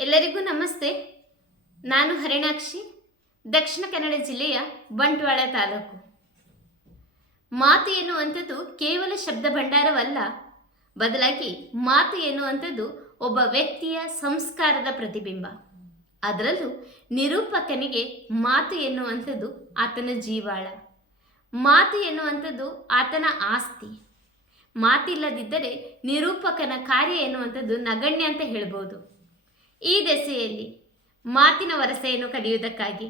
ಎಲ್ಲರಿಗೂ ನಮಸ್ತೆ. ನಾನು ಹರಿಣಾಕ್ಷಿ, ದಕ್ಷಿಣ ಕನ್ನಡ ಜಿಲ್ಲೆಯ ಬಂಟ್ವಾಳ ತಾಲೂಕು. ಮಾತು ಎನ್ನುವಂಥದ್ದು ಕೇವಲ ಶಬ್ದ ಭಂಡಾರವಲ್ಲ, ಬದಲಾಗಿ ಮಾತು ಎನ್ನುವಂಥದ್ದು ಒಬ್ಬ ವ್ಯಕ್ತಿಯ ಸಂಸ್ಕಾರದ ಪ್ರತಿಬಿಂಬ. ಅದರಲ್ಲೂ ನಿರೂಪಕನಿಗೆ ಮಾತು ಎನ್ನುವಂಥದ್ದು ಆತನ ಜೀವಾಳ. ಮಾತು ಎನ್ನುವಂಥದ್ದು ಆತನ ಆಸ್ತಿ. ಮಾತಿಲ್ಲದಿದ್ದರೆ ನಿರೂಪಕನ ಕಾರ್ಯ ಎನ್ನುವಂಥದ್ದು ನಗಣ್ಯ ಅಂತ ಹೇಳ್ಬೋದು. ಈ ದೆಸೆಯಲ್ಲಿ ಮಾತಿನ ವರಸೆಯನ್ನು ಕಲಿಯುವುದಕ್ಕಾಗಿ,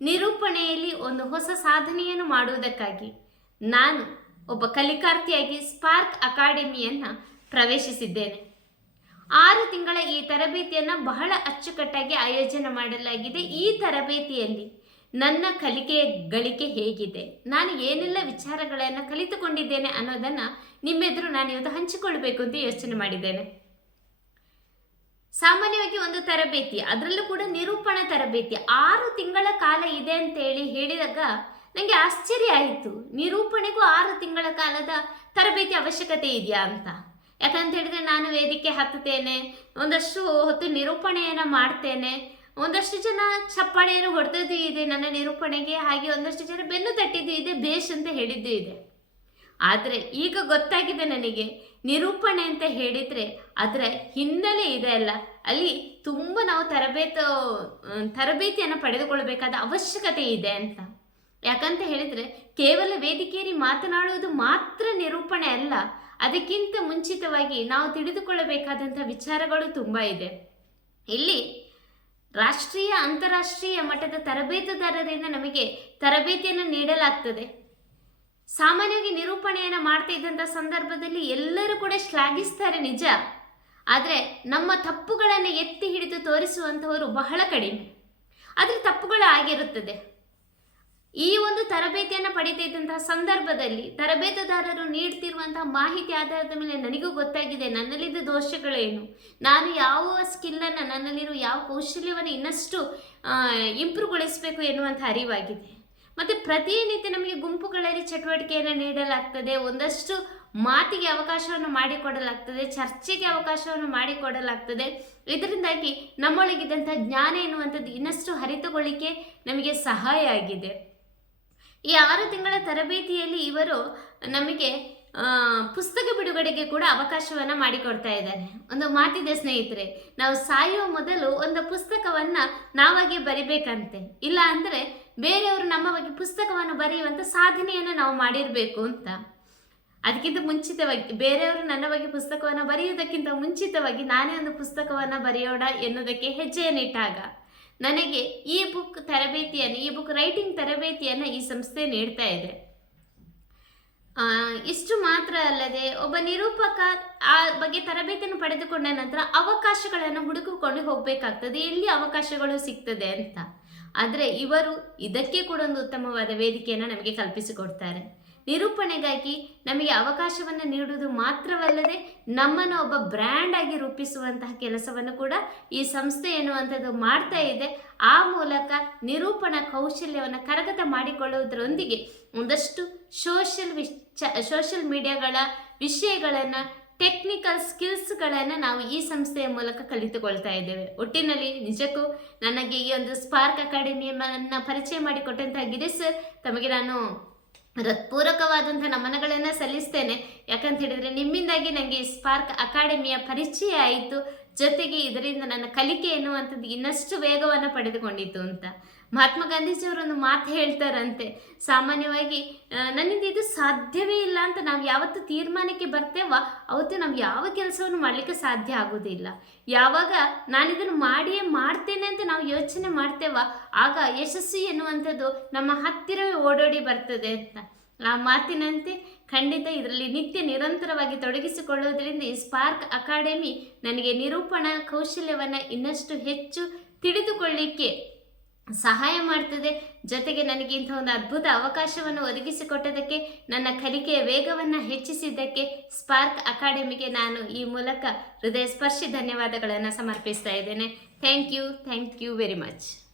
ನಿರೂಪಣೆಯಲ್ಲಿ ಒಂದು ಹೊಸ ಸಾಧನೆಯನ್ನು ಮಾಡುವುದಕ್ಕಾಗಿ ನಾನು ಒಬ್ಬ ಕಲಿಕಾರ್ಥಿಯಾಗಿ ಸ್ಪಾರ್ಕ್ ಅಕಾಡೆಮಿಯನ್ನು ಪ್ರವೇಶಿಸಿದ್ದೇನೆ. ಆರು ತಿಂಗಳ ಈ ತರಬೇತಿಯನ್ನು ಬಹಳ ಅಚ್ಚುಕಟ್ಟಾಗಿ ಆಯೋಜನೆ ಮಾಡಲಾಗಿದೆ. ಈ ತರಬೇತಿಯಲ್ಲಿ ನನ್ನ ಕಲಿಕೆಯ ಗಳಿಕೆ ಹೇಗಿದೆ? ನಾನು ಏನೆಲ್ಲ ವಿಚಾರಗಳನ್ನು ಕಲಿತುಕೊಂಡಿದ್ದೇನೆ ಅನ್ನೋದನ್ನು ನಿಮ್ಮೆದುರು ನಾನು ಇವತ್ತು ಹಂಚಿಕೊಳ್ಬೇಕು ಅಂತ ಯೋಚನೆ ಮಾಡಿದ್ದೇನೆ. ಸಾಮಾನ್ಯವಾಗಿ ಒಂದು ತರಬೇತಿ, ಅದರಲ್ಲೂ ಕೂಡ ನಿರೂಪಣಾ ತರಬೇತಿ. ಆರು ತಿಂಗಳ ಕಾಲ ಇದೆ ಅಂತ ಹೇಳಿ ಹೇಳಿದಾಗ ನನಗೆ ಆಶ್ಚರ್ಯ ಆಯಿತು. ನಿರೂಪಣೆಗೂ ಆರು ತಿಂಗಳ ಕಾಲದ ತರಬೇತಿ ಅವಶ್ಯಕತೆ ಇದೆಯಾ ಅಂತ. ಯಾಕಂತ ಹೇಳಿದ್ರೆ ನಾನು ವೇದಿಕೆ ಹತ್ತುತ್ತೇನೆ, ಒಂದಷ್ಟು ಹೊತ್ತು ನಿರೂಪಣೆಯನ್ನು ಮಾಡ್ತೇನೆ, ಒಂದಷ್ಟು ಜನ ಚಪ್ಪಾಳೆಯನ್ನು ಹೊಡೆದದ್ದು ಇದೆ ನನ್ನ ನಿರೂಪಣೆಗೆ, ಹಾಗೆ ಒಂದಷ್ಟು ಜನ ಬೆನ್ನು ತಟ್ಟಿದ್ದು ಇದೆ, ಬೇಷ್ ಅಂತ ಹೇಳಿದ್ದು ಇದೆ. ಆದರೆ ಈಗ ಗೊತ್ತಾಗಿದೆ ನನಗೆ. ನಿರೂಪಣೆ ಅಂತ ಹೇಳಿದರೆ ಅದರ ಹಿನ್ನೆಲೆ ಇದೆ ಅಲ್ಲ. ಅಲ್ಲಿ ತುಂಬ ನಾವು ತರಬೇತು ತರಬೇತಿಯನ್ನು ಪಡೆದುಕೊಳ್ಳಬೇಕಾದ ಅವಶ್ಯಕತೆ ಇದೆ ಅಂತ. ಯಾಕಂತ ಹೇಳಿದರೆ ಕೇವಲ ವೇದಿಕೆಯಲ್ಲಿ ಮಾತನಾಡುವುದು ಮಾತ್ರ ನಿರೂಪಣೆ ಅಲ್ಲ. ಅದಕ್ಕಿಂತ ಮುಂಚಿತವಾಗಿ ನಾವು ತಿಳಿದುಕೊಳ್ಳಬೇಕಾದಂಥ ವಿಚಾರಗಳು ತುಂಬ ಇದೆ. ಇಲ್ಲಿ ರಾಷ್ಟ್ರೀಯ, ಅಂತಾರಾಷ್ಟ್ರೀಯ ಮಟ್ಟದ ತರಬೇತುದಾರರಿಂದ ನಮಗೆ ತರಬೇತಿಯನ್ನು ನೀಡಲಾಗ್ತದೆ. ಸಾಮಾನ್ಯವಾಗಿ ನಿರೂಪಣೆಯನ್ನು ಮಾಡ್ತಾ ಇದ್ದಂಥ ಸಂದರ್ಭದಲ್ಲಿ ಎಲ್ಲರೂ ಕೂಡ ಶ್ಲಾಘಿಸ್ತಾರೆ ನಿಜ. ಆದರೆ ನಮ್ಮ ತಪ್ಪುಗಳನ್ನು ಎತ್ತಿ ಹಿಡಿದು ತೋರಿಸುವಂಥವರು ಬಹಳ ಕಡಿಮೆ. ಆದರೆ ತಪ್ಪುಗಳು ಆಗಿರುತ್ತದೆ. ಈ ಒಂದು ತರಬೇತಿಯನ್ನು ಪಡಿತಾ ಇದ್ದಂತಹ ಸಂದರ್ಭದಲ್ಲಿ ತರಬೇತುದಾರರು ನೀಡ್ತಿರುವಂತಹ ಮಾಹಿತಿ ಆಧಾರದ ಮೇಲೆ ನನಗೂ ಗೊತ್ತಾಗಿದೆ, ನನ್ನಲ್ಲಿದ್ದ ದೋಷಗಳೇನು ನಾನು ಯಾವ ಸ್ಕಿಲ್ಲನ್ನು ನನ್ನಲ್ಲಿರುವ ಯಾವ ಕೌಶಲ್ಯವನ್ನು ಇನ್ನಷ್ಟು ಇಂಪ್ರೂವ್ಗೊಳಿಸಬೇಕು ಎನ್ನುವಂಥ ಅರಿವಾಗಿದೆ. ಮತ್ತು ಪ್ರತಿನಿತ್ಯ ನಮಗೆ ಗುಂಪುಗಳಲ್ಲಿ ಚಟುವಟಿಕೆಯನ್ನು ನೀಡಲಾಗ್ತದೆ. ಒಂದಷ್ಟು ಮಾತಿಗೆ ಅವಕಾಶವನ್ನು ಮಾಡಿಕೊಡಲಾಗ್ತದೆ, ಚರ್ಚೆಗೆ ಅವಕಾಶವನ್ನು ಮಾಡಿಕೊಡಲಾಗ್ತದೆ. ಇದರಿಂದಾಗಿ ನಮ್ಮೊಳಗಿದ್ದಂಥ ಜ್ಞಾನ ಎನ್ನುವಂಥದ್ದು ಇನ್ನಷ್ಟು ಹರಿತುಗೊಳ್ಳಿಕೆ ನಮಗೆ ಸಹಾಯ ಆಗಿದೆ. ಈ ಆರು ತಿಂಗಳ ತರಬೇತಿಯಲ್ಲಿ ಇವರು ನಮಗೆ ಪುಸ್ತಕ ಬಿಡುಗಡೆಗೆ ಕೂಡ ಅವಕಾಶವನ್ನು ಮಾಡಿಕೊಡ್ತಾ ಇದ್ದಾರೆ. ಒಂದು ಮಾತಿದೆ ಸ್ನೇಹಿತರೆ, ನಾವು ಸಾಯುವ ಮೊದಲು ಒಂದು ಪುಸ್ತಕವನ್ನು ನಾವಾಗೆ ಬರಿಬೇಕಂತೆ. ಇಲ್ಲ ಅಂದರೆ ಬೇರೆಯವರು ನಮ್ಮ ಬಗ್ಗೆ ಪುಸ್ತಕವನ್ನು ಬರೆಯುವಂಥ ಸಾಧನೆಯನ್ನು ನಾವು ಮಾಡಿರಬೇಕು ಅಂತ. ಅದಕ್ಕಿಂತ ಮುಂಚಿತವಾಗಿ ಬೇರೆಯವರು ನನ್ನ ಬಗ್ಗೆ ಪುಸ್ತಕವನ್ನು ಬರೆಯುವುದಕ್ಕಿಂತ ಮುಂಚಿತವಾಗಿ ನಾನೇ ಒಂದು ಪುಸ್ತಕವನ್ನು ಬರೆಯೋಣ ಎನ್ನುವುದಕ್ಕೆ ಹೆಜ್ಜೆಯನ್ನಿಟ್ಟಾಗ ನನಗೆ ಈ ಬುಕ್ ತರಬೇತಿಯನ್ನು ಈ ಬುಕ್ ರೈಟಿಂಗ್ ತರಬೇತಿಯನ್ನು ಈ ಸಂಸ್ಥೆ ನೀಡ್ತಾ ಇದೆ. ಇಷ್ಟು ಮಾತ್ರ ಅಲ್ಲದೆ ಒಬ್ಬ ನಿರೂಪಕ ಆ ಬಗ್ಗೆ ತರಬೇತಿಯನ್ನು ಪಡೆದುಕೊಂಡ ನಂತರ ಅವಕಾಶಗಳನ್ನು ಹುಡುಕಿಕೊಂಡು ಹೋಗಬೇಕಾಗ್ತದೆ. ಎಲ್ಲಿ ಅವಕಾಶಗಳು ಸಿಗ್ತದೆ ಅಂತ. ಆದರೆ ಇವರು ಇದಕ್ಕೆ ಕೂಡ ಒಂದು ಉತ್ತಮವಾದ ವೇದಿಕೆಯನ್ನು ನಮಗೆ ಕಲ್ಪಿಸಿಕೊಡ್ತಾರೆ. ನಿರೂಪಣೆಗಾಗಿ ನಮಗೆ ಅವಕಾಶವನ್ನು ನೀಡುವುದು ಮಾತ್ರವಲ್ಲದೆ ನಮ್ಮನ್ನು ಒಬ್ಬ ಬ್ರ್ಯಾಂಡ್ ಆಗಿ ರೂಪಿಸುವಂತಹ ಕೆಲಸವನ್ನು ಕೂಡ ಈ ಸಂಸ್ಥೆ ಎನ್ನುವಂಥದ್ದು ಮಾಡ್ತಾ ಇದೆ. ಆ ಮೂಲಕ ನಿರೂಪಣಾ ಕೌಶಲ್ಯವನ್ನು ಕರಗತ ಮಾಡಿಕೊಳ್ಳುವುದರೊಂದಿಗೆ ಒಂದಷ್ಟು ಸೋಷಿಯಲ್ ವಿಶ್ ಸೋಷಿಯಲ್ ಮೀಡಿಯಾಗಳ ವಿಷಯಗಳನ್ನು ಟೆಕ್ನಿಕಲ್ ಸ್ಕಿಲ್ಸ್ಗಳನ್ನು ನಾವು ಈ ಸಂಸ್ಥೆಯ ಮೂಲಕ ಕಲಿತುಕೊಳ್ತಾ ಇದ್ದೇವೆ. ಒಟ್ಟಿನಲ್ಲಿ ನಿಜಕ್ಕೂ ನನಗೆ ಈ ಒಂದು ಸ್ಪಾರ್ಕ್ ಅಕಾಡೆಮಿಯನ್ನು ಪರಿಚಯ ಮಾಡಿಕೊಟ್ಟಂತಹ ಗಿರೀಶ್ ತಮಗೆ ನಾನು ಹೃತ್ಪೂರ್ವಕವಾದಂಥ ನಮನಗಳನ್ನು ಸಲ್ಲಿಸ್ತೇನೆ. ಯಾಕಂತ ಹೇಳಿದರೆ ನಿಮ್ಮಿಂದಾಗಿ ನನಗೆ ಈ ಸ್ಪಾರ್ಕ್ ಅಕಾಡೆಮಿಯ ಪರಿಚಯ ಆಯಿತು. ಜೊತೆಗೆ ಇದರಿಂದ ನನ್ನ ಕಲಿಕೆ ಎನ್ನುವಂಥದ್ದು ಇನ್ನಷ್ಟು ವೇಗವನ್ನು ಪಡೆದುಕೊಂಡಿತ್ತು ಅಂತ. ಮಹಾತ್ಮ ಗಾಂಧೀಜಿಯವರೊಂದು ಮಾತು ಹೇಳ್ತಾರಂತೆ. ಸಾಮಾನ್ಯವಾಗಿ ನನ್ನಿಂದ ಇದು ಸಾಧ್ಯವೇ ಇಲ್ಲ ಅಂತ ನಾವು ಯಾವತ್ತು ತೀರ್ಮಾನಕ್ಕೆ ಬರ್ತೇವೋ, ಅವತ್ತು ನಾವು ಯಾವ ಕೆಲಸವನ್ನು ಮಾಡಲಿಕ್ಕೆ ಸಾಧ್ಯ ಆಗೋದಿಲ್ಲ. ಯಾವಾಗ ನಾನು ಇದನ್ನು ಮಾಡಿಯೇ ಮಾಡ್ತೇನೆ ಅಂತ ನಾವು ಯೋಚನೆ ಮಾಡ್ತೇವೋ, ಆಗ ಯಶಸ್ವಿ ಎನ್ನುವಂಥದ್ದು ನಮ್ಮ ಹತ್ತಿರವೇ ಓಡೋಡಿ ಬರ್ತದೆ ಅಂತ. ಆ ಮಾತಿನಂತೆ ಖಂಡಿತ ಇದರಲ್ಲಿ ನಿತ್ಯ ನಿರಂತರವಾಗಿ ತೊಡಗಿಸಿಕೊಳ್ಳುವುದರಿಂದ ಈ ಸ್ಪಾರ್ಕ್ ಅಕಾಡೆಮಿ ನನಗೆ ನಿರೂಪಣಾ ಕೌಶಲ್ಯವನ್ನು ಇನ್ನಷ್ಟು ಹೆಚ್ಚು ತಿಳಿದುಕೊಳ್ಳಿಕ್ಕೆ ಸಹಾಯ ಮಾಡ್ತದೆ. ಜೊತೆಗೆ ನನಗೆ ಇಂಥ ಒಂದು ಅದ್ಭುತ ಅವಕಾಶವನ್ನು ಒದಗಿಸಿಕೊಟ್ಟದಕ್ಕೆ, ನನ್ನ ಕಲಿಕೆಯ ವೇಗವನ್ನು ಹೆಚ್ಚಿಸಿದ್ದಕ್ಕೆ ಸ್ಪಾರ್ಕ್ ಅಕಾಡೆಮಿಗೆ ನಾನು ಈ ಮೂಲಕ ಹೃದಯ ಸ್ಪರ್ಶಿ ಧನ್ಯವಾದಗಳನ್ನು ಸಮರ್ಪಿಸ್ತಾ ಇದ್ದೇನೆ. Thank you thank you very much